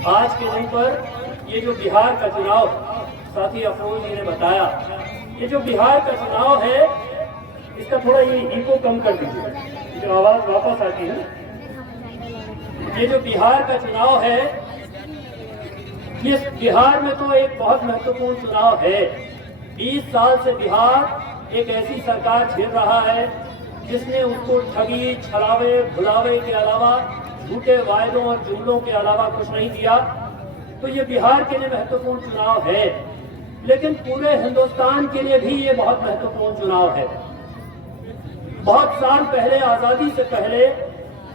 आज के दिन पर ये जो बिहार का चुनाव, साथी अफरोज जी ने बताया, ये जो बिहार का चुनाव है इसका थोड़ा ये इको कम कर दीजिए, जो आवाज वापस आती है। ये जो बिहार का चुनाव है, ये बिहार में तो एक बहुत महत्वपूर्ण चुनाव है। 20 साल से बिहार एक ऐसी सरकार झेल रहा है जिसने उसको ठगी, छलावे, भुलावे के अलावा, झूठे वायदों और जुमलों के अलावा कुछ नहीं दिया। तो ये बिहार के लिए महत्वपूर्ण चुनाव है, लेकिन पूरे हिंदुस्तान के लिए भी ये बहुत महत्वपूर्ण चुनाव है। बहुत साल पहले, आजादी से पहले,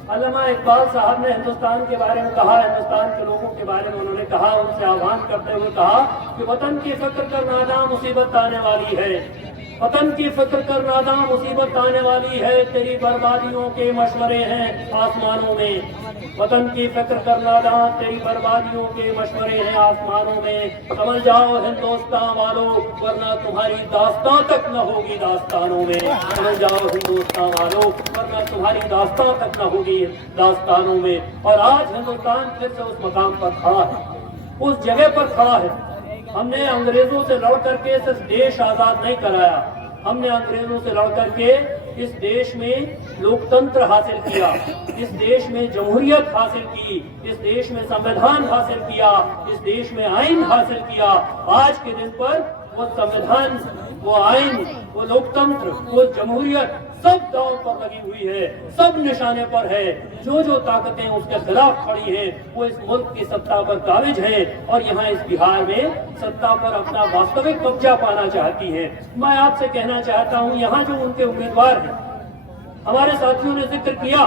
अल्लामा इकबाल साहब ने हिंदुस्तान के बारे में कहा, हिंदुस्तान के लोगों के बारे में उन्होंने कहा, उनसे आह्वान करते हुए कहा कि वतन की फिक्र कर नादा मुसीबत आने वाली है, वतन की फिक्र कर नादा मुसीबत आने वाली है, तेरी बर्बादियों के मशवरे हैं आसमानों में। वतन की फिक्र कर नादा, तेरी बर्बादियों के मशवरे हैं आसमानों में। समझ जाओ हिंदुस्तान वालों, वरना तुम्हारी दास्तां तक न होगी दास्तानों में। समझ जाओ हिंदुस्तान वालों, वरना तुम्हारी दास्तां तक न होगी दास्तानों में। और आज हिंदुस्तान फिर से उस मकाम पर खड़ा है, उस जगह पर खड़ा है। हमने अंग्रेजों से लड़ करके सिर्फ देश आजाद नहीं कराया, हमने अंग्रेजों से लड़ करके इस देश में लोकतंत्र हासिल किया, इस देश में जमहूरियत हासिल की, इस देश में संविधान हासिल किया, इस देश में आइन हासिल किया। आज के दिन पर वो संविधान, वो आइन, वो लोकतंत्र, वो जमहूरियत सब दांव पर लगी हुई है, सब निशाने पर है। जो जो ताकतें उसके खिलाफ खड़ी हैं, वो इस मुल्क की सत्ता पर काबिज हैं और यहाँ इस बिहार में सत्ता पर अपना वास्तविक कब्जा पाना चाहती है। मैं आपसे कहना चाहता हूँ, यहाँ जो उनके उम्मीदवार हैं, हमारे साथियों ने जिक्र किया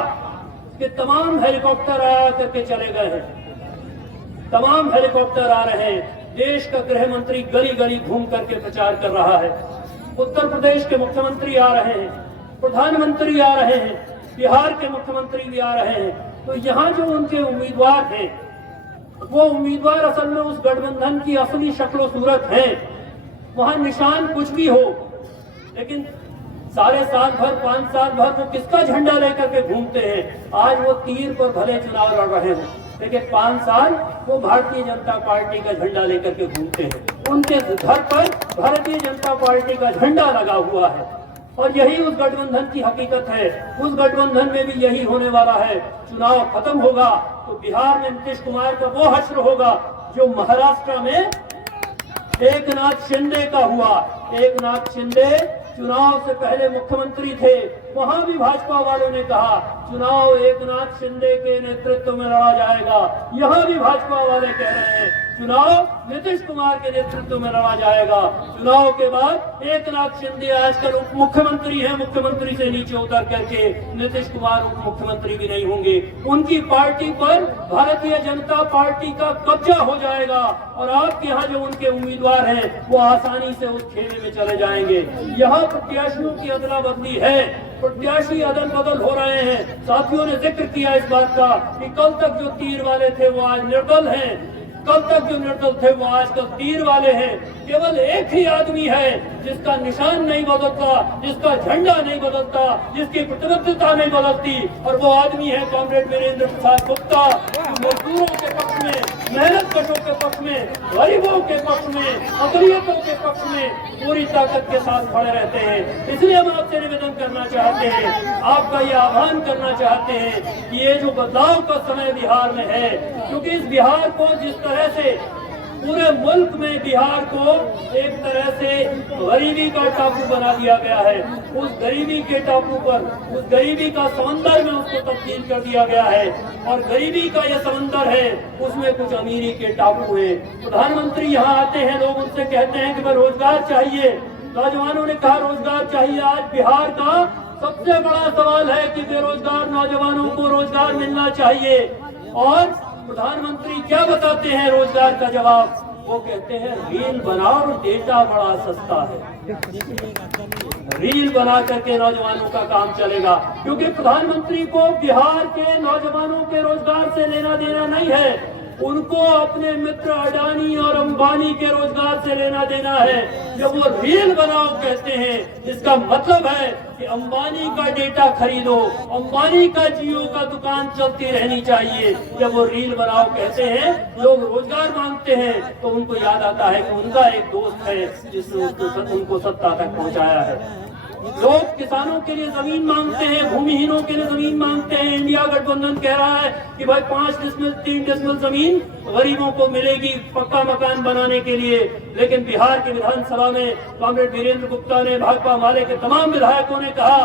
कि तमाम हेलीकॉप्टर आया करके चले गए हैं, तमाम हेलीकॉप्टर आ रहे हैं। देश का गृह मंत्री गली गली घूम करके प्रचार कर रहा है, उत्तर प्रदेश के मुख्यमंत्री आ रहे हैं, प्रधानमंत्री आ रहे हैं, बिहार के मुख्यमंत्री भी आ रहे हैं। तो यहाँ जो उनके उम्मीदवार हैं, वो उम्मीदवार असल में उस गठबंधन की असली शक्ल सूरत है। वहां निशान कुछ भी हो, लेकिन सारे साल भर, 5 साल भर वो किसका झंडा लेकर के घूमते हैं। आज वो तीर पर भले चुनाव लड़ रहे हैं, लेकिन 5 साल वो भारतीय जनता पार्टी का झंडा लेकर के घूमते हैं। उनके घर पर भारतीय जनता पार्टी का झंडा लगा हुआ है और यही उस गठबंधन की हकीकत है। उस गठबंधन में भी यही होने वाला है। चुनाव खत्म होगा तो बिहार में नीतीश कुमार का वो हश्र होगा जो महाराष्ट्र में एकनाथ शिंदे का हुआ। एकनाथ शिंदे चुनाव से पहले मुख्यमंत्री थे, वहां भी भाजपा वालों ने कहा चुनाव एकनाथ शिंदे के नेतृत्व में लड़ा जाएगा। यहां भी भाजपा वाले कह रहे हैं चुनाव नीतीश कुमार के नेतृत्व में लड़ा जाएगा। चुनाव के बाद एकनाथ शिंदे आजकल उप मुख्यमंत्री हैं, मुख्यमंत्री से नीचे उतर करके नीतीश कुमार उप मुख्यमंत्री भी नहीं होंगे। उनकी पार्टी पर भारतीय जनता पार्टी का कब्जा हो जाएगा और आपके यहाँ जो उनके उम्मीदवार हैं वो आसानी से उस खेमे में चले जाएंगे। यहाँ प्रत्याशियों की अदला बदली है, प्रत्याशी अदल बदल हो रहे हैं। साथियों ने जिक्र किया इस बात का कि कल तक जो तीर वाले थे वो आज निर्दल हैं, कल तक जो निर्दल थे वो आजकल तीर वाले हैं। केवल एक ही आदमी है जिसका निशान नहीं बदलता, जिसका झंडा नहीं बदलता, जिसकी प्रतिबद्धता नहीं बदलती, और वो आदमी है कॉमरेड वीरेंद्र प्रसाद गुप्ता। मजदूरों के पक्ष में, मेहनत कशों के पक्ष में, गरीबों के पक्ष में, अकलियतों के पक्ष में पूरी ताकत के साथ खड़े रहते हैं। इसलिए हम आपसे निवेदन करना चाहते हैं, आपका ये आह्वान करना चाहते हैं कि ये जो बदलाव का समय बिहार में है, क्योंकि इस बिहार को जिस तरह से पूरे मुल्क में बिहार को एक तरह से गरीबी का टापू बना दिया गया है, उस गरीबी के टापू पर, उस गरीबी का समंदर में उसको तब्दील कर दिया गया है। और गरीबी का यह समंदर है, उसमें कुछ अमीरी के टापू है। प्रधानमंत्री यहाँ आते हैं, लोग उनसे कहते हैं कि भाई रोजगार चाहिए, नौजवानों ने कहा रोजगार चाहिए। आज बिहार का सबसे बड़ा सवाल है कि बेरोजगार नौजवानों को रोजगार मिलना चाहिए। और प्रधानमंत्री क्या बताते हैं रोजगार का जवाब? वो कहते हैं रील बनाओ, डेटा बड़ा सस्ता है। रील बना करके नौजवानों का काम चलेगा, क्योंकि प्रधानमंत्री को बिहार के नौजवानों के रोजगार से लेना देना नहीं है, उनको अपने मित्र अडानी और अंबानी के रोजगार से लेना देना है। जब वो रील बनाओ कहते हैं, इसका मतलब है कि अंबानी का डेटा खरीदो, अंबानी का जियो का दुकान चलती रहनी चाहिए। जब वो रील बनाओ कहते हैं, लोग रोजगार मांगते हैं, तो उनको याद आता है कि उनका एक दोस्त है जिसने उनको सत्ता तक पहुंचाया है। लोग किसानों के लिए जमीन मांगते हैं, भूमिहीनों के लिए जमीन मांगते हैं। इंडिया गठबंधन कह रहा है कि भाई 5 डिसमिल 3 डिसमिल जमीन गरीबों को मिलेगी पक्का मकान बनाने के लिए। लेकिन बिहार की विधानसभा में कॉमरेड वीरेंद्र गुप्ता ने, भाकपा माले के तमाम विधायकों ने कहा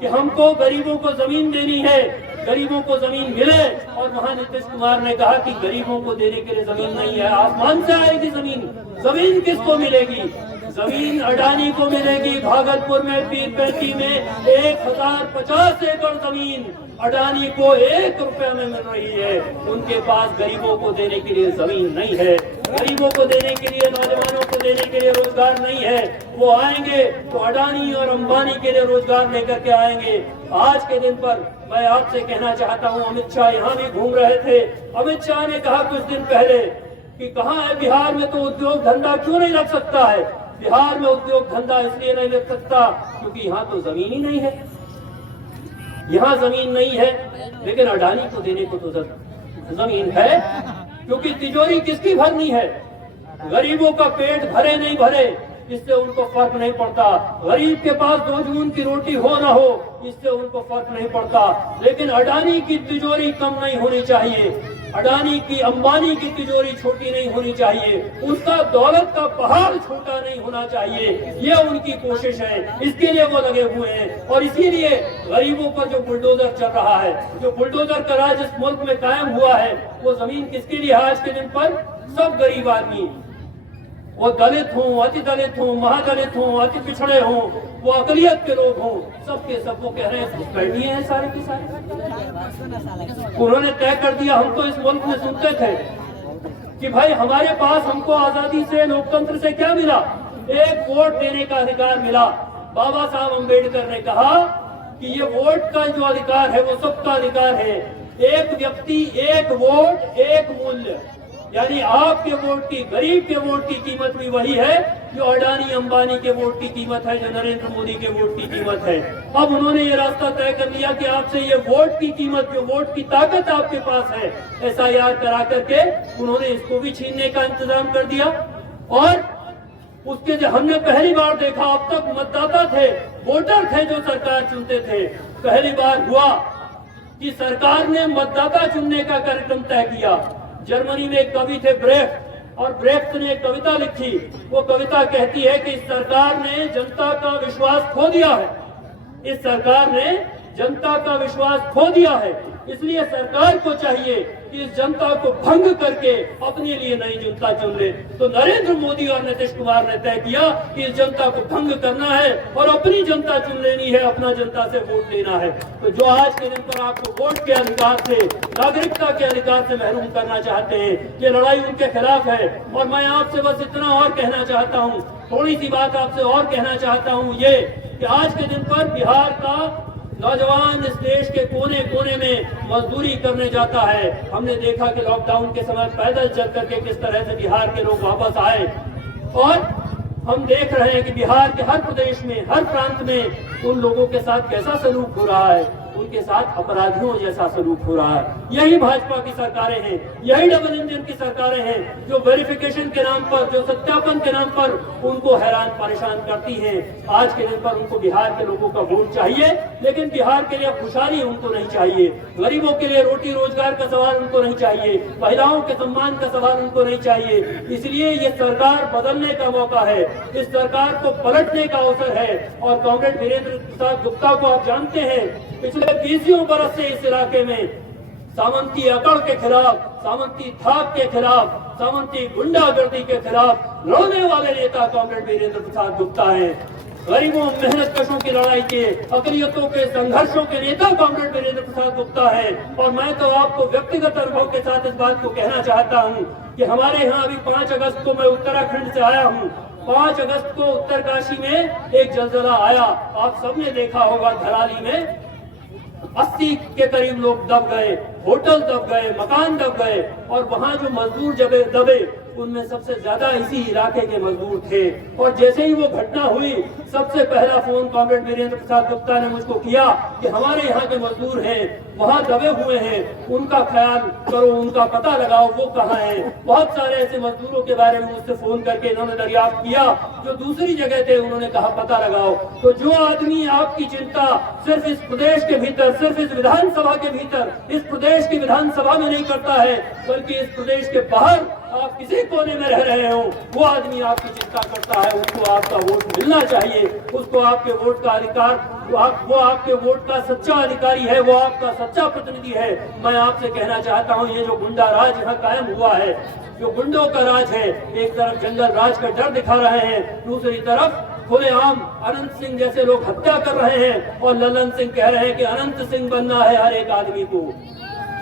कि हमको गरीबों को जमीन देनी है, गरीबों को जमीन मिले। और वहां नीतीश कुमार ने कहा कि गरीबों को देने के लिए जमीन नहीं है, आसमान से आएगी जमीन। जमीन किसको मिलेगी? जमीन अडानी को मिलेगी। भागलपुर में पीरपैंती में 1050 एकड़ जमीन अडानी को 1 रुपए में मिल रही है। उनके पास गरीबों को देने के लिए जमीन नहीं है, गरीबों को देने के लिए, नौजवानों को देने के लिए रोजगार नहीं है। वो आएंगे तो अडानी और अंबानी के लिए रोजगार लेकर के आएंगे। आज के दिन पर मैं आपसे कहना चाहता हूं, अमित शाह यहाँ भी घूम रहे थे। अमित शाह ने कहा कुछ दिन पहले कि कहाँ है बिहार में तो उद्योग धंधा क्यों नहीं लग सकता है? बिहार में उद्योग धंधा इसलिए नहीं लग सकता क्योंकि यहाँ तो जमीन ही नहीं है, यहाँ जमीन नहीं है। लेकिन अडानी को देने को तो जमीन है, क्योंकि तिजोरी किसकी भरनी है? गरीबों का पेट भरे नहीं भरे इससे उनको फर्क नहीं पड़ता। गरीब के पास 2 जून की रोटी हो ना हो इससे उनको फर्क नहीं पड़ता। लेकिन अडानी की तिजोरी कम नहीं होनी चाहिए, अडानी की, अंबानी की तिजोरी छोटी नहीं होनी चाहिए, उसका दौलत का पहाड़ छोटा नहीं होना चाहिए। ये उनकी कोशिश है, इसके लिए वो लगे हुए हैं। और इसीलिए गरीबों पर जो बुलडोजर चल रहा है, जो बुलडोजर का राज इस मुल्क में कायम हुआ है, वो जमीन किसके लिए? आज के दिन पर सब गरीब आदमी, वो दलित हों, अति दलित हों, महादलित हों, अति पिछड़े हों, वो अकलियत के लोग हों, सबके सबको कह रहे हैं घुसपैठिए हैं सारे के सारे। उन्होंने तय कर दिया, हम तो इस मुल्क में सुनते थे कि भाई हमारे पास, हमको आजादी से, लोकतंत्र से क्या मिला? एक वोट देने का अधिकार मिला। बाबा साहब अम्बेडकर ने कहा कि ये वोट का जो अधिकार है वो सबका अधिकार है। एक व्यक्ति, एक वोट, एक मूल्य। यानी आपके वोट की, गरीब के वोट की कीमत भी वही है जो अडानी अंबानी के वोट की कीमत है, जो नरेंद्र मोदी के वोट की कीमत है। अब उन्होंने ये रास्ता तय कर लिया कि आपसे ये वोट की कीमत, जो वोट की ताकत आपके पास है, SIR करा करके उन्होंने इसको भी छीनने का इंतजाम कर दिया। और उसके जो हमने पहली बार देखा, अब तक मतदाता थे, वोटर थे जो सरकार चुनते थे। पहली बार हुआ कि सरकार ने मतदाता चुनने का कार्यक्रम तय किया। जर्मनी में एक कवि थे ब्रेख्ट, और ब्रेख्ट ने एक कविता लिखी। वो कविता कहती है कि इस सरकार ने जनता का विश्वास खो दिया है, इस सरकार ने जनता का विश्वास खो दिया है। इसलिए सरकार को चाहिए कि इस जनता को भंग करके अपने लिए नई जनता चुन ले। तो नरेंद्र मोदी और नीतीश कुमार ने तय किया कि इस जनता को भंग करना है और अपनी जनता चुन लेनी है, अपना जनता से वोट लेना है। तो जो आज के दिन पर आपको वोट के अधिकार से, नागरिकता के अधिकार से महरूम करना चाहते हैं, ये लड़ाई उनके खिलाफ है। और मैं आपसे बस इतना और कहना चाहता हूँ, थोड़ी सी बात आपसे और कहना चाहता हूँ, ये कि आज के दिन पर बिहार का नौजवान इस देश के कोने कोने में मजदूरी करने जाता है। हमने देखा कि लॉकडाउन के समय पैदल चल करके किस तरह से बिहार के लोग वापस आए, और हम देख रहे हैं कि बिहार के हर प्रदेश में, हर प्रांत में उन लोगों के साथ कैसा सलूक हो रहा है, उनके साथ अपराधियों जैसा सलूक हो रहा है। यही भाजपा की सरकारें हैं, यही डबल इंजन की सरकारें हैं जो वेरिफिकेशन के नाम पर, जो सत्यापन के नाम पर उनको हैरान परेशान करती हैं। आज के दिन पर उनको बिहार के लोगों का वोट चाहिए, लेकिन बिहार के लिए खुशहाली उनको नहीं चाहिए, गरीबों के लिए रोटी रोजगार का सवाल उनको नहीं चाहिए, महिलाओं के सम्मान का सवाल उनको नहीं चाहिए। इसलिए ये सरकार बदलने का मौका है, इस सरकार को पलटने का अवसर है। और कॉमरेड वीरेंद्र प्रसाद गुप्ता को आप जानते हैं, पिछले 20 बरस से इस इलाके में सामंती अकड़ के खिलाफ, सामंती थाप के खिलाफ, सामंती गुंडागर्दी के खिलाफ लड़ने वाले नेता कॉमरेड वीरेंद्र प्रसाद गुप्ता हैं। गरीबों, मेहनत कशों की लड़ाई के, अकलियतों के संघर्षों के नेता कॉमरेड वीरेंद्र प्रसाद गुप्ता है। और मैं तो आपको व्यक्तिगत अनुभव के साथ इस बात को कहना चाहता हूँ कि हमारे यहाँ अभी 5 अगस्त को मैं उत्तराखंड से आया हूँ। 5 अगस्त को उत्तरकाशी में एक जलजला आया, आप सबने देखा होगा। धराली में 80 के करीब लोग दब गए। होटल दब गए, मकान दब गए, और वहां जो मजदूर दबे उनमें सबसे ज्यादा इसी इलाके के मजदूर थे। और जैसे ही वो घटना हुई, सबसे पहला फोन कॉमरेड वीरेंद्र प्रसाद गुप्ता ने मुझको किया कि हमारे यहाँ के मजदूर हैं, वहां दबे हुए हैं, उनका ख्याल करो, उनका पता लगाओ, वो कहाँ हैं। बहुत सारे ऐसे मजदूरों के बारे में मुझसे फोन करके इन्होंने दरियाफ्त किया जो दूसरी जगह थे, उन्होंने कहा पता लगाओ। तो जो आदमी आपकी चिंता सिर्फ इस प्रदेश के भीतर, सिर्फ इस विधानसभा के भीतर, इस प्रदेश की विधानसभा में नहीं करता है, बल्कि इस प्रदेश के बाहर आप किसी कोने में रह रहे हो, वो आदमी आपकी चिंता करता है, उसको आपका वोट मिलना चाहिए, उसको आपके वोट का अधिकार, वो आपके वोट का सच्चा अधिकारी है, वो आपका सच्चा प्रतिनिधि है। मैं आपसे कहना चाहता हूँ, ये जो गुंडा राज यहाँ कायम हुआ है, जो गुंडों का राज है, एक तरफ जंगल राज का डर दिखा रहे हैं, दूसरी तरफ खुलेआम अनंत सिंह जैसे लोग हत्या कर रहे हैं, और ललन सिंह कह रहे हैं कि अनंत सिंह बनना है हर एक आदमी को।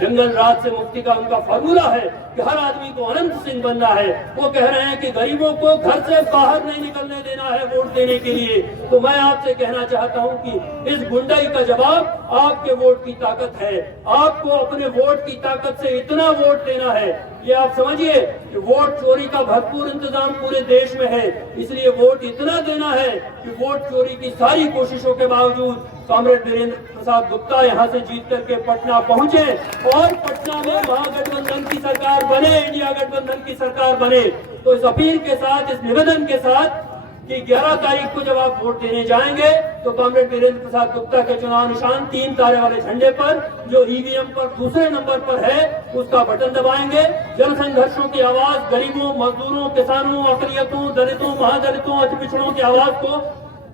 जंगल राज से मुक्ति का उनका फॉर्मूला है कि हर आदमी को अनंत सिंह बनना है। वो कह रहे हैं कि गरीबों को घर से बाहर नहीं निकलने देना है वोट देने के लिए। तो मैं आपसे कहना चाहता हूं कि इस गुंडाई का जवाब आपके वोट की ताकत है। आपको अपने वोट की ताकत से इतना वोट देना है, ये आप समझिए कि वोट चोरी का भरपूर इंतजाम पूरे देश में है, इसलिए वोट इतना देना है कि वोट चोरी की सारी कोशिशों के बावजूद कॉमरेड वीरेंद्र प्रसाद गुप्ता यहाँ से जीत करके पटना पहुंचे और पटना में महागठबंधन की सरकार बने, इंडिया गठबंधन की सरकार बने। तो इस अपील के साथ, इस निवेदन के साथ कि 11 तारीख को जब आप वोट देने जाएंगे तो कॉमरेड वीरेंद्र प्रसाद गुप्ता के चुनाव निशान 3 तारे वाले झंडे पर जो ईवीएम पर दूसरे नंबर पर है उसका बटन दबाएंगे। जन संघर्षों की आवाज, गरीबों, मजदूरों, किसानों, अकलियतों, दलितों, महादलितों, अति पिछड़ों की आवाज को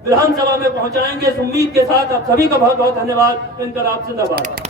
विधानसभा में पहुंचाएंगे। इस उम्मीद के साथ आप सभी का बहुत बहुत धन्यवाद। इनकलाब जिंदाबाद।